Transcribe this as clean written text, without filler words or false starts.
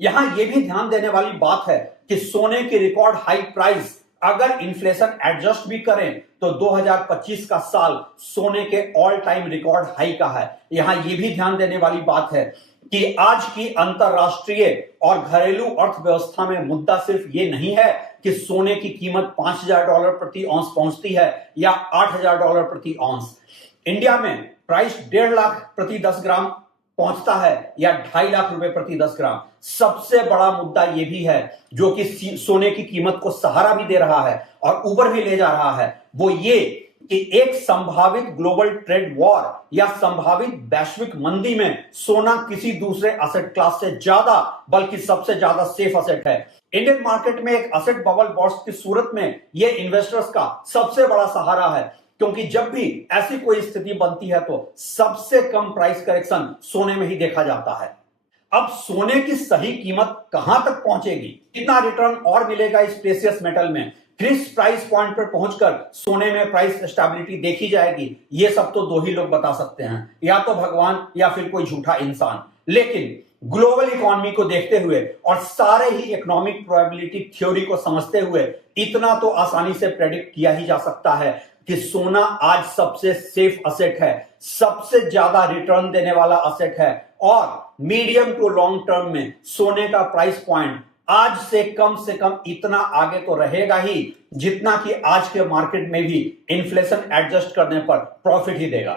यहां यह भी ध्यान देने वाली बात है कि सोने की रिकॉर्ड हाई प्राइस अगर इन्फ्लेशन एडजस्ट भी करें तो 2025 का साल सोने के ऑल टाइम रिकॉर्ड हाई का है। यहां यह भी ध्यान देने वाली बात है कि आज की अंतरराष्ट्रीय और घरेलू अर्थव्यवस्था में मुद्दा सिर्फ ये नहीं है कि सोने की कीमत $5,000 प्रति औंस पहुंचती है या $8,000 प्रति औंस। इंडिया में प्राइस 1.5 लाख प्रति 10 ग्राम पहुंचता है या 2.5 लाख रुपए प्रति 10 ग्राम। सबसे बड़ा मुद्दा यह भी है जो कि सोने की कीमत को सहारा भी दे रहा है और ऊपर भी ले जा रहा है, वो ये कि एक संभावित ग्लोबल ट्रेड वॉर या संभावित वैश्विक मंदी में सोना किसी दूसरे असेट क्लास से ज्यादा बल्कि सबसे ज्यादा सेफ असेट है। इंडियन मार्केट में एक असेट बबल बर्स्ट की सूरत में यह इन्वेस्टर्स का सबसे बड़ा सहारा है, क्योंकि जब भी ऐसी कोई स्थिति बनती है तो सबसे कम प्राइस करेक्शन सोने में ही देखा जाता है। अब सोने की सही कीमत कहां तक पहुंचेगी, कितना रिटर्न और मिलेगा इस प्रेशियस मेटल में, किस प्राइस पॉइंट पर पहुंचकर सोने में प्राइस स्टेबिलिटी देखी जाएगी, ये सब तो दो ही लोग बता सकते हैं, या तो भगवान या फिर कोई झूठा इंसान। लेकिन ग्लोबल इकोनॉमी को देखते हुए और सारे ही इकोनॉमिक प्रोबेबिलिटी थ्योरी को समझते हुए इतना तो आसानी से प्रेडिक्ट किया ही जा सकता है कि सोना आज सबसे सेफ असेट है, सबसे ज्यादा रिटर्न देने वाला असेट है और मीडियम टू लॉन्ग टर्म में सोने का प्राइस पॉइंट आज से कम इतना आगे तो रहेगा ही जितना कि आज के मार्केट में भी इन्फ्लेशन एडजस्ट करने पर प्रॉफिट ही देगा।